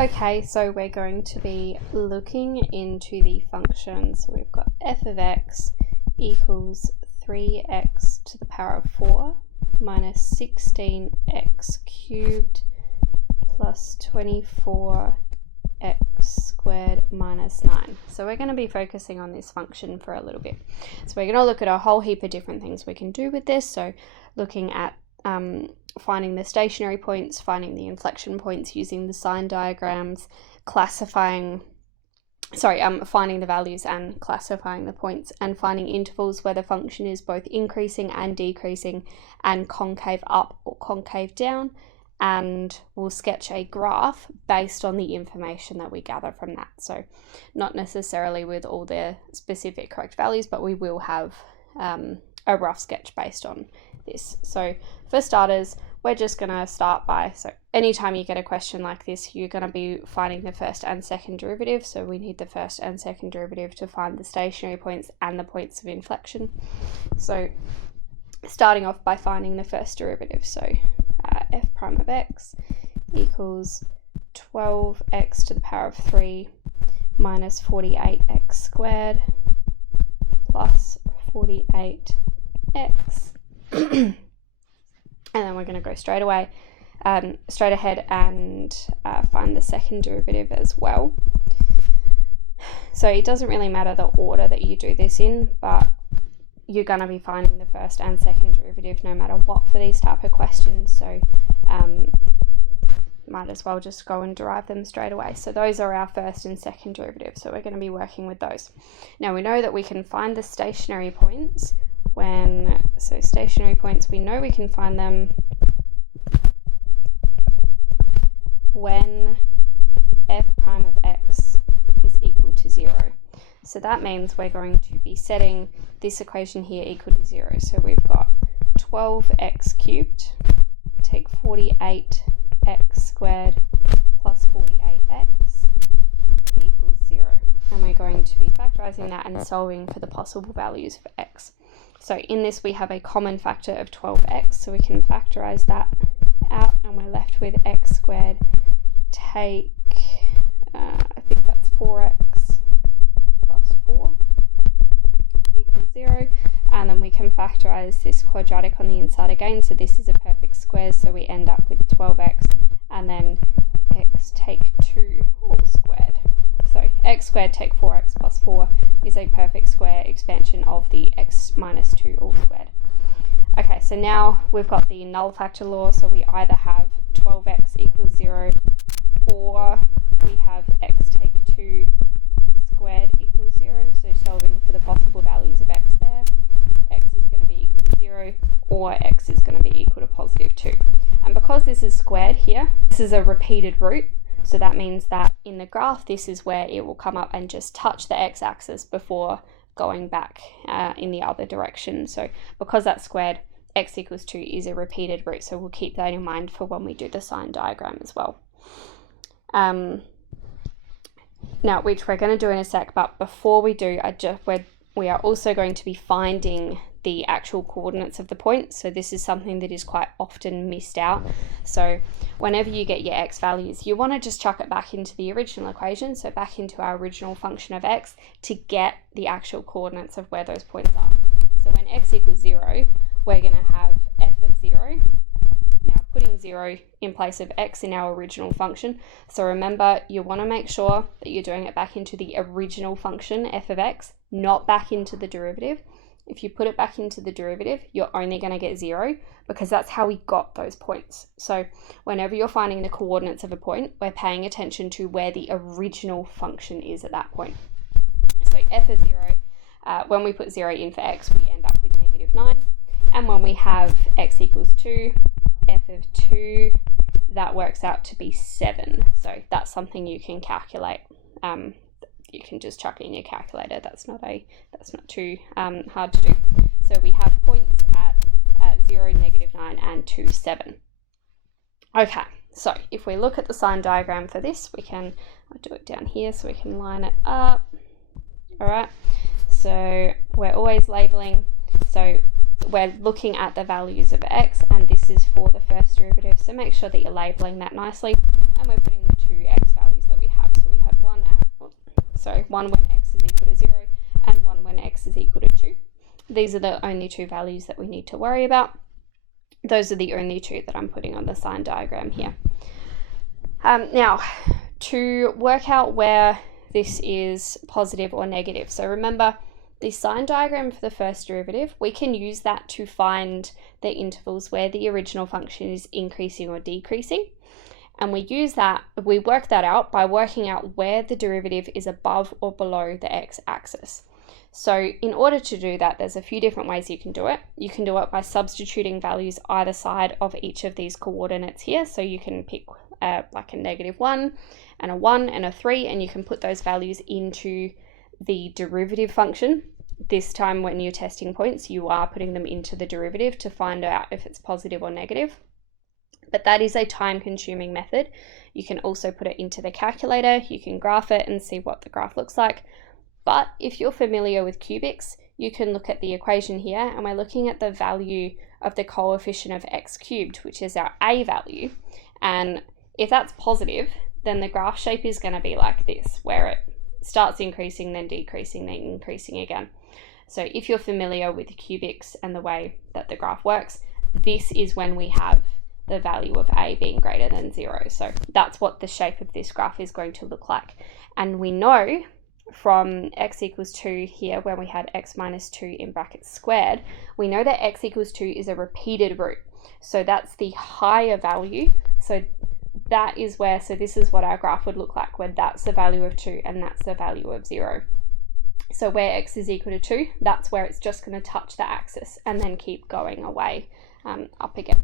Okay, so we're going to be looking into the function. So we've got f of x equals 3x to the power of 4 minus 16x cubed plus 24x squared minus 9. So we're going to be focusing on this function for a little bit. So we're going to look at a whole heap of different things we can do with this. So looking at finding the stationary points, finding the inflection points using the sign diagrams, finding the values and classifying the points, and finding intervals where the function is both increasing and decreasing and concave up or concave down, and we'll sketch a graph based on the information that we gather from that. So not necessarily with all the specific correct values, but we will have a rough sketch based on this. So for starters, we're just going to start by, so anytime you get a question like this, you're going to be finding the first and second derivative. So we need the first and second derivative to find the stationary points and the points of inflection. So starting off by finding the first derivative. So f prime of x equals 12x to the power of 3 minus 48x squared plus 48x. And then we're going to go straight ahead and find the second derivative as well. So it doesn't really matter the order that you do this in, but you're going to be finding the first and second derivative no matter what for these type of questions. So might as well just go and derive them straight away. So those are our first and second derivatives. So we're going to be working with those. Now we know that we can find the stationary points stationary points, we know we can find them when f prime of x is equal to 0. So that means we're going to be setting this equation here equal to 0. So we've got 12x cubed, take 48x squared plus 48x equals 0. And we're going to be factorizing that and solving for the possible values of x. So in this we have a common factor of 12x, so we can factorize that out and we're left with x squared take, I think that's 4x plus 4 equals 0. And then we can factorize this quadratic on the inside again, so this is a perfect square, so we end up with 12x and then x take 2 all squared. So x squared take 4x plus 4 is a perfect square expansion of the x minus 2 all squared. Okay, so now we've got the null factor law, so we either have 12x equals 0 or we have x take 2 squared equals 0. So solving for the possible values of x there, x is going to be equal to 0 or x is going to be equal to positive 2. And because this is squared here, this is a repeated root. So that means that in the graph, this is where it will come up and just touch the x-axis before going back in the other direction. So because that's squared, x equals 2 is a repeated root. So we'll keep that in mind for when we do the sign diagram as well. Now, which we're going to do in a sec, but before we do, we are also going to be finding the actual coordinates of the points. So this is something that is quite often missed out. So whenever you get your x values, you want to just chuck it back into the original equation, so back into our original function of x, to get the actual coordinates of where those points are. So when x equals 0, we're going to have f of 0. Now putting 0 in place of x in our original function. So remember, you want to make sure that you're doing it back into the original function, f of x, not back into the derivative. If you put it back into the derivative, you're only going to get 0 because that's how we got those points. So whenever you're finding the coordinates of a point, we're paying attention to where the original function is at that point. So f of 0, when we put 0 in for x, we end up with negative 9. And when we have x equals 2, f of 2, that works out to be 7. So that's something you can calculate. You can just chuck it in your calculator. That's not too hard to do. So we have points at 0, negative 9, and 2, 7. Okay, so if we look at the sign diagram for this, I'll do it down here so we can line it up. All right, so we're always labeling. So we're looking at the values of x, and this is for the first derivative. So make sure that you're labeling that nicely, and we're putting the two x values one when x is equal to 0 and one when x is equal to 2. These are the only two values that we need to worry about. Those are the only two that I'm putting on the sign diagram here. Now, to work out where this is positive or negative. So remember, the sign diagram for the first derivative, we can use that to find the intervals where the original function is increasing or decreasing. And we work that out by working out where the derivative is above or below the x-axis. So in order to do that, there's a few different ways you can do it. You can do it by substituting values either side of each of these coordinates here. So you can pick like a -1 and a 1 and a 3, and you can put those values into the derivative function. This time when you're testing points, you are putting them into the derivative to find out if it's positive or negative. But that is a time-consuming method. You can also put it into the calculator, you can graph it and see what the graph looks like. But if you're familiar with cubics, you can look at the equation here, and we're looking at the value of the coefficient of x cubed, which is our a value. And if that's positive, then the graph shape is going to be like this, where it starts increasing, then decreasing, then increasing again. So if you're familiar with cubics and the way that the graph works, this is when we have the value of a being greater than 0. So that's what the shape of this graph is going to look like. And we know from x equals 2 here, when we had x minus 2 in brackets squared, we know that x equals 2 is a repeated root. So that's the higher value. So that is where, so this is what our graph would look like, where that's the value of 2 and that's the value of 0. So where x is equal to 2, that's where it's just going to touch the axis and then keep going away up again.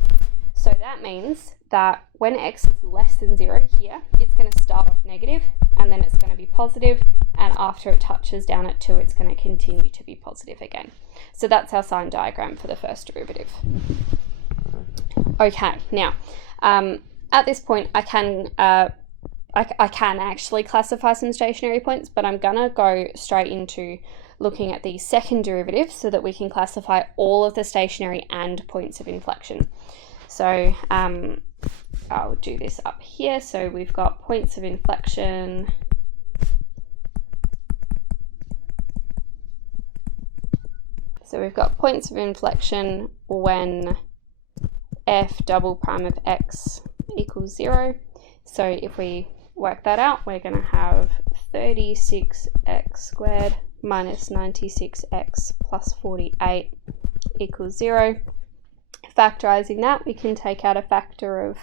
So that means that when x is less than 0 here, it's going to start off negative and then it's going to be positive, and after it touches down at 2, it's going to continue to be positive again. So that's our sign diagram for the first derivative. Okay, now at this point I can actually classify some stationary points, but I'm going to go straight into looking at the second derivative so that we can classify all of the stationary and points of inflection. So I'll do this up here. So we've got points of inflection. So we've got points of inflection when f double prime of x equals 0. So if we work that out, we're going to have 36x squared minus 96x plus 48 equals 0. Factorizing that, we can take out a factor of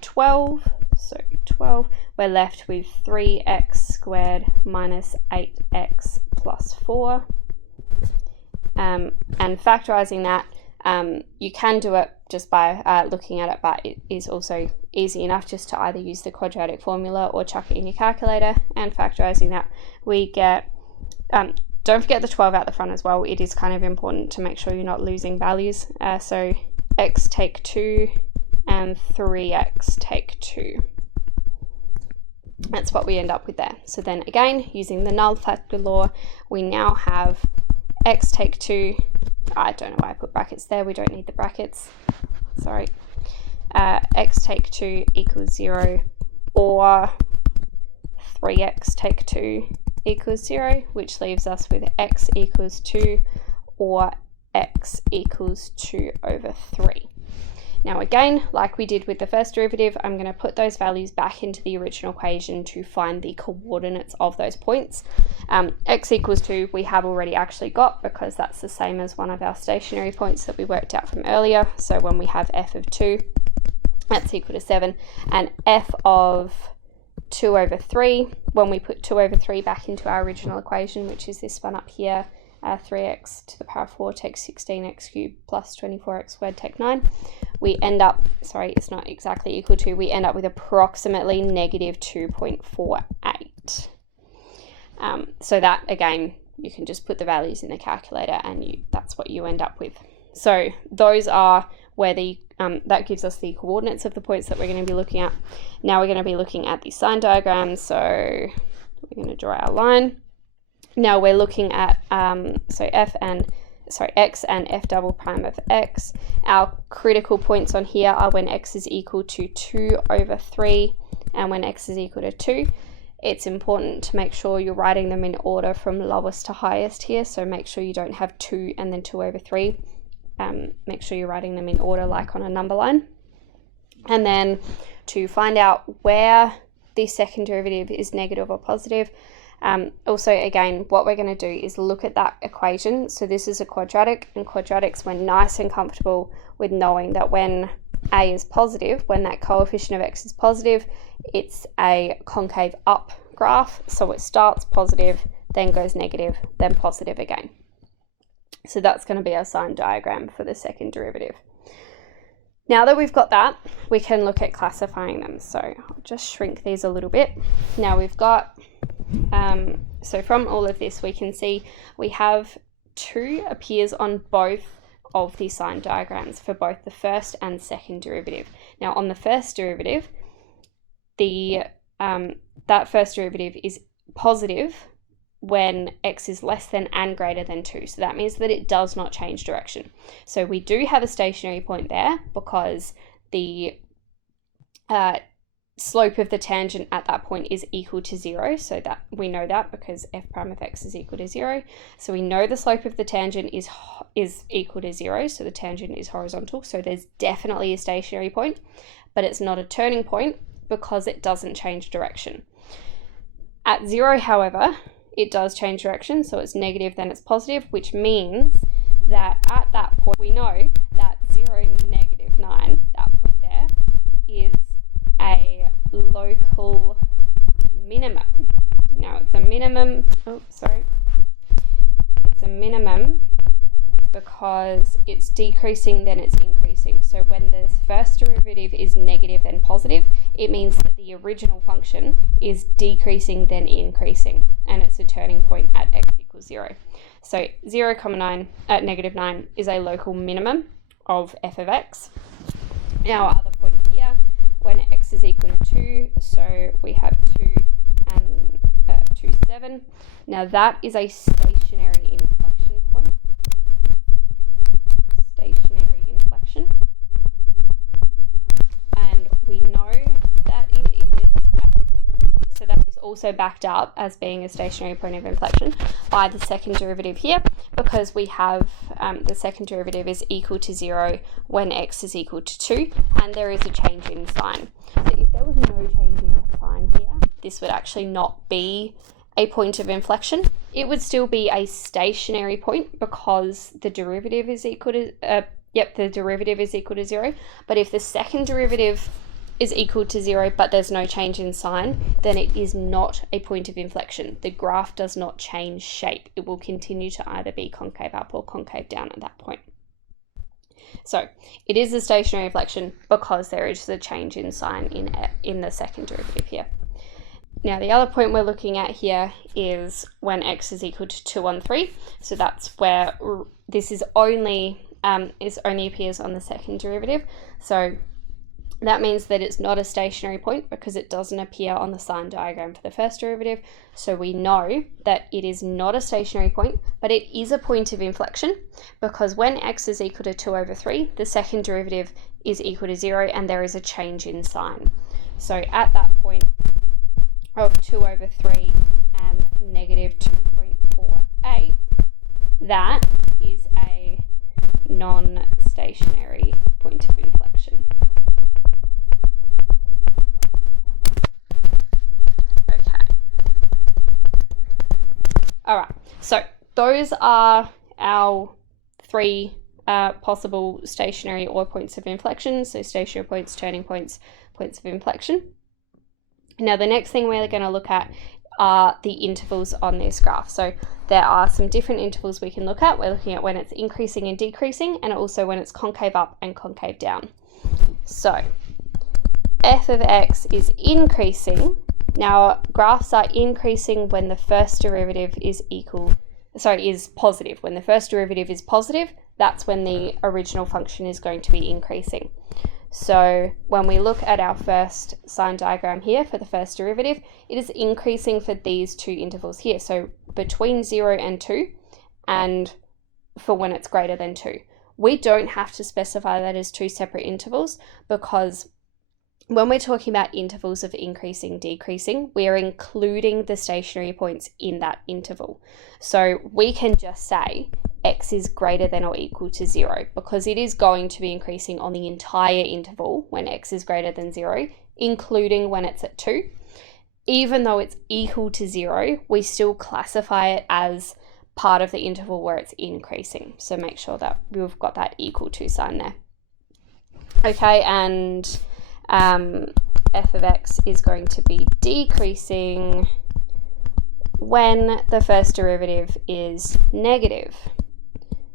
12, so 12. We're left with 3x squared minus 8x plus 4. And factorizing that, you can do it just by looking at it, but it is also easy enough just to either use the quadratic formula or chuck it in your calculator. And factorizing that, we get, don't forget the 12 out the front as well. It is kind of important to make sure you're not losing values. So x take 2 and 3x take 2. That's what we end up with there. So then again, using the null factor law, we now have x take 2, I don't know why I put brackets there, we don't need the brackets, sorry, x take 2 equals 0, or 3x take 2 equals 0, which leaves us with x equals 2 or x equals 2 over 3. Now again, like we did with the first derivative, I'm going to put those values back into the original equation to find the coordinates of those points. X equals 2 we have already actually got, because that's the same as one of our stationary points that we worked out from earlier. So when we have f of 2, that's equal to 7, and f of 2 over 3, when we put 2 over 3 back into our original equation, which is this one up here, 3x to the power 4 takes 16x cubed plus 24x squared take 9, we end up, sorry, it's not exactly equal to, we end up with approximately negative 2.48. So that, again, you can just put the values in the calculator and that's what you end up with. So those are where the that gives us the coordinates of the points that we're going to be looking at. Now we're going to be looking at the sign diagram, so we're going to draw our line. Now we're looking at x and f double prime of x. Our critical points on here are when x is equal to 2 over 3 and when x is equal to 2. it's important to make sure you're writing them in order from lowest to highest here. So make sure you don't have 2 and then 2 over 3. Make sure you're writing them in order like on a number line. And then to find out where the second derivative is negative or positive, also again, what we're going to do is look at that equation. So this is a quadratic, and quadratics, we're nice and comfortable with knowing that when a is positive, when that coefficient of x is positive, it's a concave up graph. So it starts positive, then goes negative, then positive again. So that's going to be our sign diagram for the second derivative. Now that we've got that, we can look at classifying them. So I'll just shrink these a little bit. Now we've got, so from all of this, we can see we have 2 appears on both of the sign diagrams for both the first and second derivative. Now on the first derivative, that first derivative is positive when x is less than and greater than 2. So that means that it does not change direction. So we do have a stationary point there because the slope of the tangent at that point is equal to 0. So that we know that because f prime of x is equal to 0. So we know the slope of the tangent is equal to 0. So the tangent is horizontal. So there's definitely a stationary point, but it's not a turning point because it doesn't change direction. At 0, however, it does change direction, so it's negative, then it's positive, which means that at that point, we know that 0, negative 9, that point there, is a local minimum. Now, it's a minimum, it's a minimum because it's decreasing, then it's increasing. So when the first derivative is negative, then positive, it means that the original function is decreasing, then increasing, and it's a turning point at x equals 0. So 0, negative 9 is a local minimum of f of x. Now our other point here, when x is equal to 2, so we have 2 and 2, 7. Now that is a stationary inflection point. Stationary inflection. And we know that it is, so that is also backed up as being a stationary point of inflection by the second derivative here, because we have the second derivative is equal to 0 when x is equal to 2, and there is a change in sign. So if there was no change in sign here, this would actually not be a point of inflection. It would still be a stationary point because the derivative is equal to, the derivative is equal to 0. But if the second derivative is equal to 0, but there's no change in sign, then it is not a point of inflection. The graph does not change shape. It will continue to either be concave up or concave down at that point. So it is a stationary inflection because there is a change in sign in the second derivative here. Now the other point we're looking at here is when x is equal to 2 on 3. So that's where this is only appears on the second derivative. So that means that it's not a stationary point because it doesn't appear on the sign diagram for the first derivative. So we know that it is not a stationary point, but it is a point of inflection because when x is equal to 2 over 3, the second derivative is equal to 0 and there is a change in sign. So at that point of 2 over 3 and negative 2.48, that is a non-stationary point of inflection. Okay. All right, so those are our 3 possible stationary or points of inflection. So stationary points, turning points, points of inflection. Now the next thing we're going to look at are the intervals on this graph. So there are some different intervals we can look at. We're looking at when it's increasing and decreasing, and also when it's concave up and concave down. So f of x is increasing. Now graphs are increasing when the first derivative is positive. When the first derivative is positive, that's when the original function is going to be increasing. So when we look at our first sign diagram here for the first derivative, it is increasing for these 2 intervals here. So between 0 and 2, and for when it's greater than 2. We don't have to specify that as 2 separate intervals because when we're talking about intervals of increasing, decreasing, we're including the stationary points in that interval. So we can just say x is greater than or equal to 0 because it is going to be increasing on the entire interval when x is greater than 0, including when it's at 2. Even though it's equal to 0, we still classify it as part of the interval where it's increasing. So make sure that we've got that equal to sign there. Okay, and f of x is going to be decreasing when the first derivative is negative.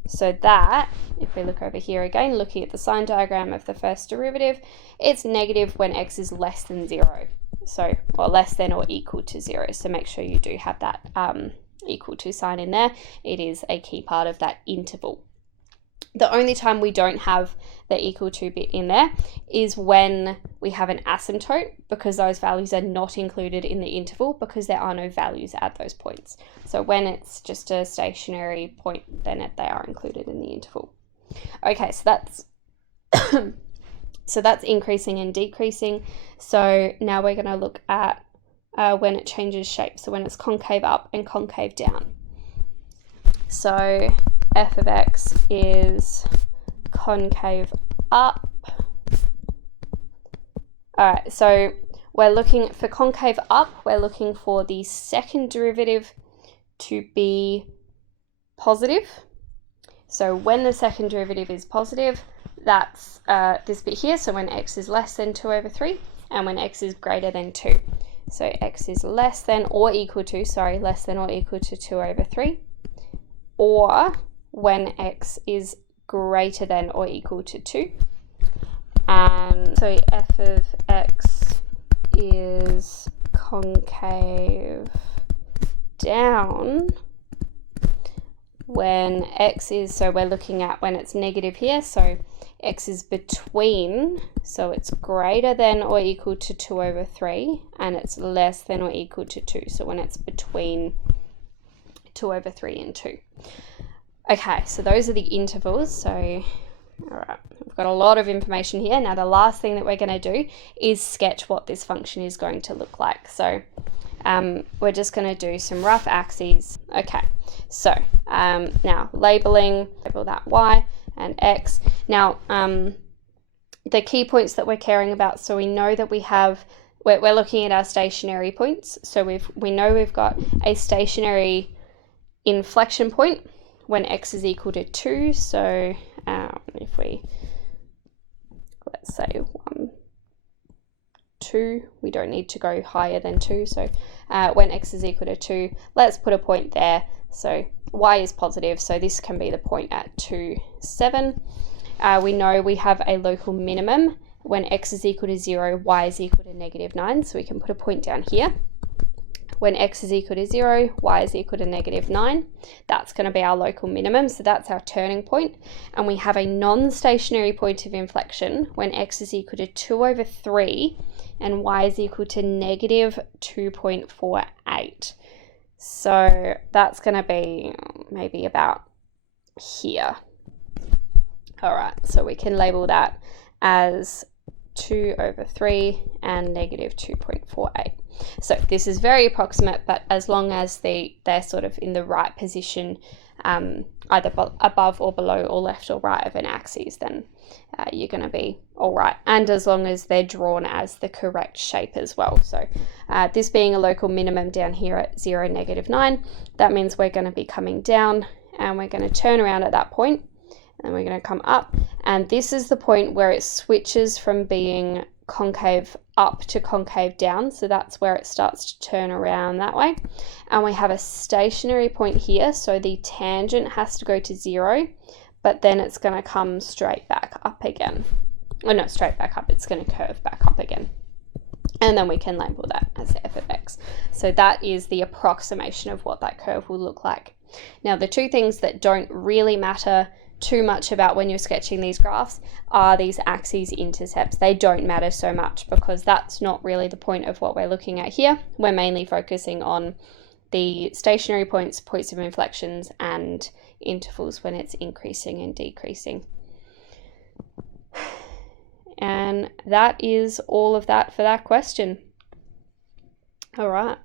So that, if we look over here again, looking at the sign diagram of the first derivative, it's negative when x is less than 0. So, or less than or equal to 0. So make sure you do have that equal to sign in there. It is a key part of that interval. The only time we don't have the equal to bit in there is when we have an asymptote, because those values are not included in the interval because there are no values at those points. So when it's just a stationary point, then they are included in the interval. Okay, so that's increasing and decreasing. So now we're going to look at when it changes shape. So when it's concave up and concave down. So f of x is concave up. All right, so we're looking for concave up, we're looking for the second derivative to be positive. So when the second derivative is positive, that's this bit here. So when x is less than 2 over 3 and when x is greater than 2. So x is less than or equal to 2 over 3, or when x is greater than or equal to 2. And so f of x is concave down when x is, so we're looking at when it's negative here, so x is between, so it's greater than or equal to 2 over 3, and it's less than or equal to 2, so when it's between 2 over 3 and 2. Okay, so those are the intervals. So, all right, we've got a lot of information here. Now the last thing that we're going to do is sketch what this function is going to look like. So we're just going to do some rough axes. Okay, so now label that y and x. Now the key points that we're caring about, so we know that we're looking at our stationary points. So we know we've got a stationary inflection point when x is equal to 2. So if we, let's say 1, 2, we don't need to go higher than 2. So when x is equal to 2, let's put a point there. So y is positive, so this can be the point at 2, 7. We know we have a local minimum when x is equal to 0, y is equal to negative 9, so we can put a point down here. When x is equal to 0, y is equal to negative 9. That's going to be our local minimum, so that's our turning point. And we have a non-stationary point of inflection when x is equal to 2 over 3 and y is equal to negative 2.48. So that's going to be maybe about here. All right, so we can label that as 2 over 3 and negative 2.48. So this is very approximate, but as long as they're sort of in the right position, either above or below or left or right of an axis, then you're going to be all right. And as long as they're drawn as the correct shape as well. So this being a local minimum down here at 0, negative 9, that means we're going to be coming down and we're going to turn around at that point and we're going to come up. And this is the point where it switches from being concave up to concave down, so that's where it starts to turn around that way. And we have a stationary point here, so the tangent has to go to 0, but then it's going to come straight back up again. Oh, not straight back up, it's going to curve back up again. And then we can label that as f of x. So that is the approximation of what that curve will look like. Now the two things that don't really matter too much about when you're sketching these graphs are these axes intercepts. They don't matter so much because that's not really the point of what we're looking at here. We're mainly focusing on the stationary points, points of inflections, and intervals when it's increasing and decreasing. And that is all of that for that question. All right.